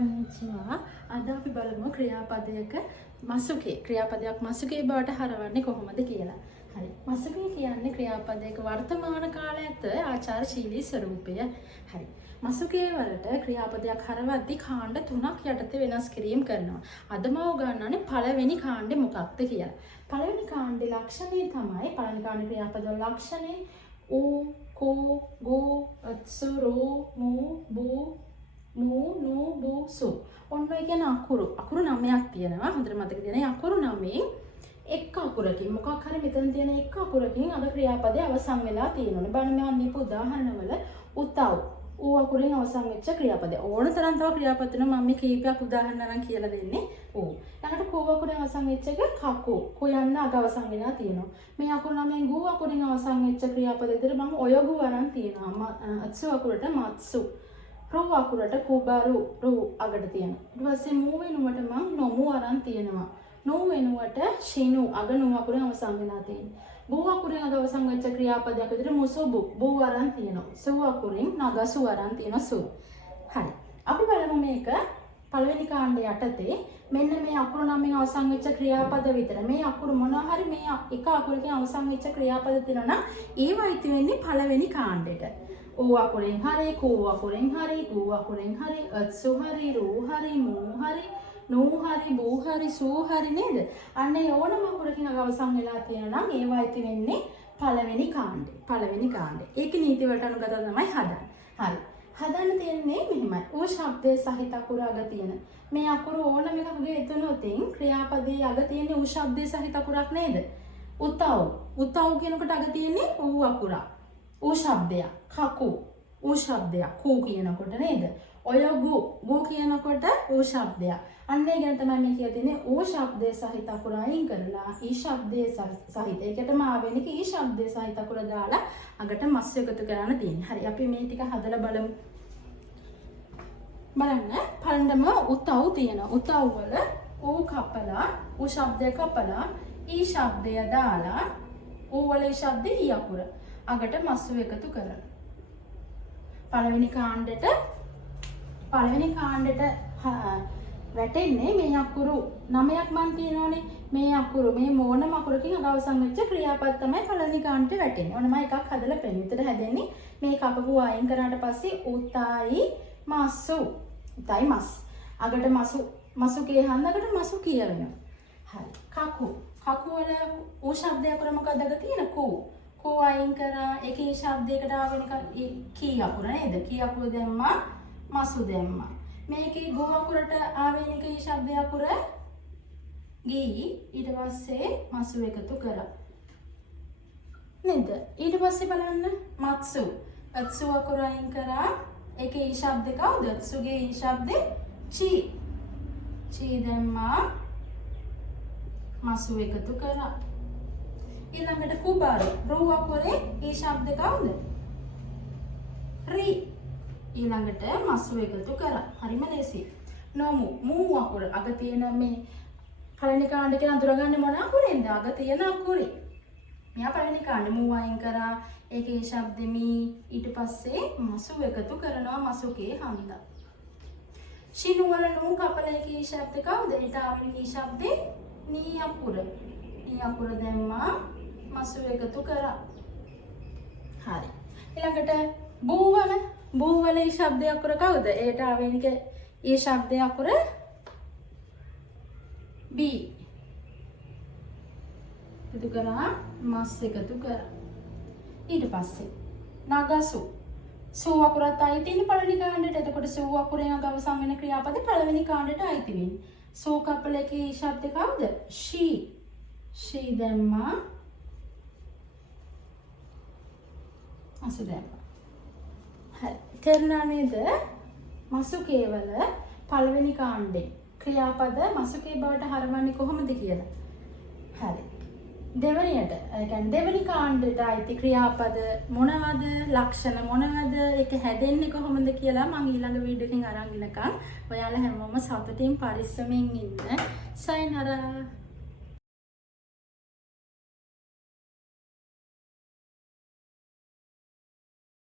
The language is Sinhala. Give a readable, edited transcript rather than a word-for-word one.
කොන්නිචිවා අද අපි බලමු ක්‍රියාපදයක මසුකේ ක්‍රියාපදයක් මසුකේ බවට හරවන්නේ කොහොමද කියලා. හරි. මසුකේ කියන්නේ ක්‍රියාපදයක වර්තමාන කාලයත් ආචාරශීලී ස්වරූපය. හරි. මසුකේ වලට ක්‍රියාපදයක් හරවද්දී කාණ්ඩ තුනක් යටතේ වෙනස් කිරීම කරනවා. අද මම උගන්වන්නේ පළවෙනි කාණ්ඩේ මොකක්ද කියලා. පළවෙනි කාණ්ඩේ ලක්ෂණය තමයි පළවෙනි කාණ්ඩේ ක්‍රියාපද ලක්ෂණේ ඌ කෝ ගෝ අත්සු රෝ මූ බූ නූ නූ බූ සු. ඔන්න ඔය කියන අකුරු 9ක් තියෙනවා. හොඳට මතක තියාගන්න. අකුරු 9න් එක් අකුරකින් මොකක් හරි මෙතන තියෙන එක් අකුරකින් අද ක්‍රියාපදයේ අවසන් වෙලා තියෙනවනේ. බලන්න මම දීපු උදාහරණවල උතව් ඌ අකුරෙන් අවසන් වෙච්ච ක්‍රියාපදය. ඕන තරම් තව ක්‍රියාපද තියෙනවා. මම මේ කීපයක් උදාහරණ අරන් කියලා දෙන්නේ. ඌ. ඊළඟට කෝ අකුරෙන් අවසන් වෙච්ච එක කකු. කෝ යන්න අග අවසන් වෙලා තියෙනවා. මේ අකුරු 9න් ගූ අකුරෙන් අවසන් වෙච්ච ක්‍රියාපද විතර මම ඔයගු අරන් තියෙනවා. අත්සු අකුරට මත්සු. රු අකුරට කුබරු රු අගට තියෙනවා. ඊට පස්සේ මූ වෙනුවට මම නොමු අරන් තියෙනවා. නෝ වෙනුවට ශිනු අග නෝ අකුරෙන් අවසන් වෙලා තියෙනවා. බූ අකුරෙන් අග අවසන් වෙච්ච ක්‍රියාපදයක් විතර මුසුබු බූ අරන් තියෙනවා. සු අකුරෙන් නගසු අරන් තියෙනවා සු. හරි. අපි බලමු මේක පළවෙනි කාණ්ඩය යටතේ මෙන්න මේ අකුරු 9න් අවසන් වෙච්ච ක්‍රියාපද විතර මේ අකුරු මොනවා හරි මේ එක අකුරකින් අවසන් වෙච්ච ක්‍රියාපද තියෙනවා නම් ඒව අයිති වෙන්නේ පළවෙනි කාණ්ඩෙට. ඌ අකුරෙන් හරි කෝ අකුරෙන් හරි ගූ අකුරෙන් හරි අත්සු හරි රූ හරි මූ හරි නූ හරි බූ හරි සූ හරි නේද? අන්න ඒ ඕනම අකුරකින් අවසන් වෙලා තියෙනවා නම් ඒව අයිති වෙන්නේ පළවෙනි කාණ්ඩේ. පළවෙනි කාණ්ඩේ. ඒක නීති වලට අනුගත තමයි හදන්නේ. හරි. හදන්න තියෙන්නේ මෙහෙමයි. ඌ ශබ්දයේ සහිත අකුර අග තියෙන. මේ අකුරු ඕනම එකකගේ එතනොතින් ක්‍රියාපදයේ අග තියෙන්නේ ඌ ශබ්දයේ සහිත අකුරක් නේද? උතව්. උතව් කියනකොට අග තියෙන්නේ ඌ අකුරක්. ඌ ශබ්දයක්. කකු ඌ ශබ්දයක්. කූ කියනකොට නේද? ඔය ගු කියනකොට ඌ ශබ්දයක්. අන්න ඒ ගැන තමයි මේ කියලා තියෙන්නේ. ඌ ශබ්දයේ සහිත අකුර අයින් කරලා ඊ ශබ්දයේ සහිත ඒකටම ආවෙනික ඊ ශබ්දයේ සහිත අකුර දාලා අගට මස් එකතු කරන්න තියෙන්නේ. හරි අපි මේ ටික හදලා බලමු. බලන්න පළඳම උතව් තියෙනවා. උතව් වල ඌ කපලා ඌ ශබ්දය කපලා ඊ ශබ්දය දාලා ඌ වල ඊ ශබ්දේ ඊ අකුර අගට මස්සු එකතු කරනවා. පළවෙනි කාණ්ඩෙට වැටෙන්නේ මේ අකුරු 9ක් මන් තියෙනවනේ. මේ අකුරු මේ මොනම අකුරකින් අග අවසන් වෙච්ච ක්‍රියාපද තමයි පළවෙනි කාණ්ඩෙට වැටෙන්නේ. ඔන්න මම එකක් හදලා පෙන්නන. විතර හැදෙන්නේ මේ කපපු අයින් කරාට පස්සේ උතයි මස්සු. උතයි මස්. අගට මසු කිය හන්දකට මසු කියවෙනවා. හරි. කකු. කකු වල ඌ ශබ්දය අකුර මොකක්ද අග තියෙන කෝ. කෝ අයින් කරා එකේ ශබ්දයකට ආවෙනික කී අකුර නේද? කී අකුර දැම්මා මසු දැම්මා. මේකේ ගෝ අකුරට ආවෙනික ඊ ශබ්දය අකුර ගී ඊට පස්සේ මසු එකතු කරා. නේද? ඊට පස්සේ බලන්න මත්සු. අත්සු අකුර අයින් කරා ඒකේ ඊ ශබ්ද කවුද? අත්සුගේ ඊ ශබ්දේ චී. චී දැම්මා මසු එකතු කරා. ඊළඟට කුබාරු රූ අකුරේ ඊ ශබ්ද කවුද? රී. ඊළඟට මස්සු එකතු කරා. හරිම ලේසි. නොමු මූ අකුර අග තියෙන මේ පළවෙනි කාණ්ඩේ කියන අඳුරගන්නේ මොන අකුරෙන්ද? අග තියෙන අකුරේ. මෙයා පළවෙනි කාණ්ඩේ මූ අයින් කරා ඒකේ ශබ්දෙ මී ඊට පස්සේ මස්සු එකතු කරනවා මසුකේ හන්ද. ශිනු වල නූ කපල ඒකේ ශබ්ද කවුද? ඊට ආවෙන ඊ ශබ්දේ නී අකුර. නී අකුර දැම්මා මස්සු එකතු කරා. හරි. ඊළඟට බූ වල ඊ ශබ්දය අකුර කවුද? ඒට ආවෙනික ඊ ශබ්දය අකුර බී. එකතු කරා මස් එකතු කරා. ඊට පස්සේ නගසු. සූ අකුරත් අයිති තියෙන පළවෙනි කාණ්ඩෙට. එතකොට සූ අකුරෙන් අග අවසන් වෙන ක්‍රියාපද පළවෙනි කාණ්ඩෙට අයිති වෙන්නේ. සූ කපලකේ ඊ ශබ්ද කවුද? ෂී. ෂී දැම්මා මසු දැම්මා. හරි. තේරුණා නේද? මසුකේ වල පළවෙනි කාණ්ඩේ ක්‍රියාපද මසුකේ බවට හරවන්නේ කොහොමද කියලා. හරි. දෙවෙනියට ඒ කියන්නේ දෙවෙනි කාණ්ඩයට අයිති ක්‍රියාපද මොනවද? ලක්ෂණ මොනවද? ඒක හැදෙන්නේ කොහොමද කියලා මම ඊළඟ වීඩියෝ එකකින් අරන් ඉන්නකම් ඔයාලා හැමෝම සතුටින් පරිස්සමෙන් ඉන්න. සයින්හරා.